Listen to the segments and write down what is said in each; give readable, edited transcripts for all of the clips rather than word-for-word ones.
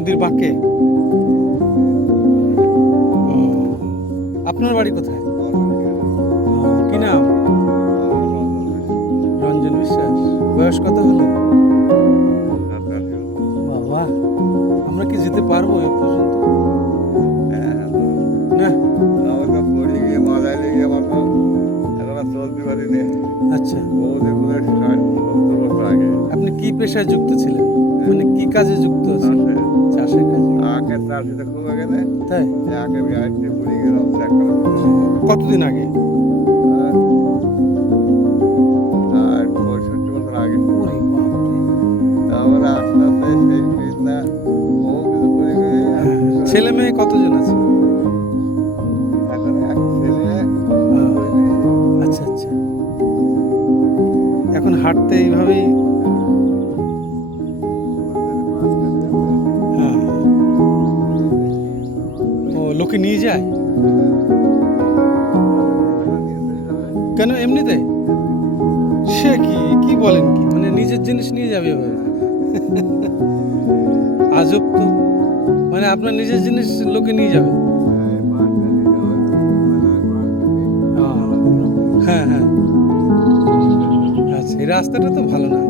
নদীর বাঁকে। আপনার বাড়ি কোথায়? কি নাম? রঞ্জন বিশ্বাস। বয়স কত হলো? বাবা, আমরা কি যেতে পারবো এ পর্যন্ত? না। আচ্ছা, আপনি কি পেশায় যুক্ত ছিলেন? মানে কি কাজে যুক্ত আছেন? চাষের কাজে। তাই? কতদিন আগে? ওরে বাপরে। ছেলে মেয়ে কতজন আছে? আচ্ছা আচ্ছা, এখন হাঁটতে এইভাবেই। হ্যাঁ, ও লোকে নিয়ে যায় কেন এমনিতে? সে কি কি বলেন, কি মানে নিজের জিনিস নিয়ে যাবে এভাবে? আজব তো, মানে আপনার নিজের জিনিস লোকে নিয়ে যাবে? হ্যাঁ হ্যাঁ, আচ্ছা, এই রাস্তাটা তো ভালো না,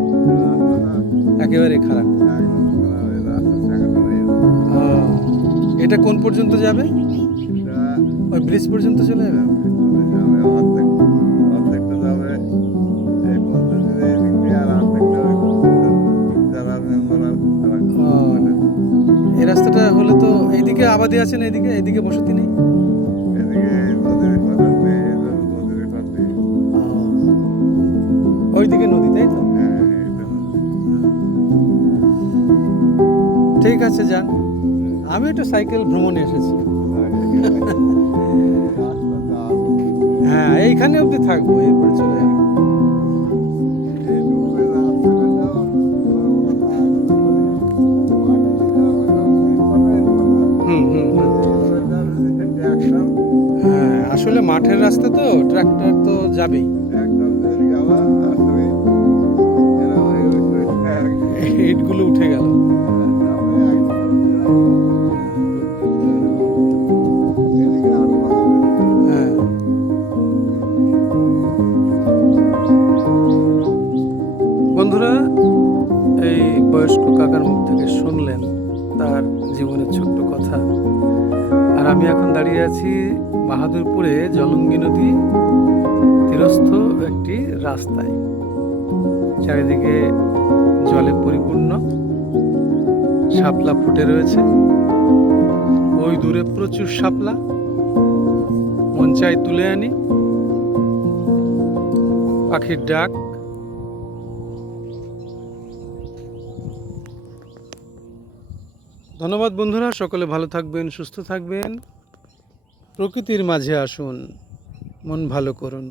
একেবারে খারাপ। এটা কোন পর্যন্ত যাবে? ওই ব্রিজ পর্যন্ত চলে যাবে? এই রাস্তাটা হলে তো এইদিকে আবাদি আছেন, এইদিকে এইদিকে বসতি নেই। ওইদিকে নদী, তাই তো? ঠিক আছে, যান। আমি একটু সাইকেল ভ্রমণে এসেছি। হ্যাঁ, এইখানে অবধি থাকবো, এরপরে চলে যাবো। হুম হুম হুম। হ্যাঁ, আসলে মাঠের রাস্তা তো, ট্রাক্টর তো যাবেই। ইটগুলো উঠে গেল। হ্যাঁ, বন্ধুরা, এই বয়স্ক কাকার মুখ থেকে শুনলেন তার জীবনের ছোট্ট কথা। আর আমি এখন দাঁড়িয়ে আছি বাহাদুরপুরে জলঙ্গি নদী তীরস্থ একটি রাস্তায়। চারিদিকে জলে পরিপূর্ণ, শাপলা ফুটে রয়েছে। ওই দূরে প্রচুর শাপলা, মন চাই তুলে আনি। পাখির ডাক। ধন্যবাদ বন্ধুরা, সকলে ভালো থাকবেন, সুস্থ থাকবেন। প্রকৃতির মাঝে আসুন, মন ভালো করুন।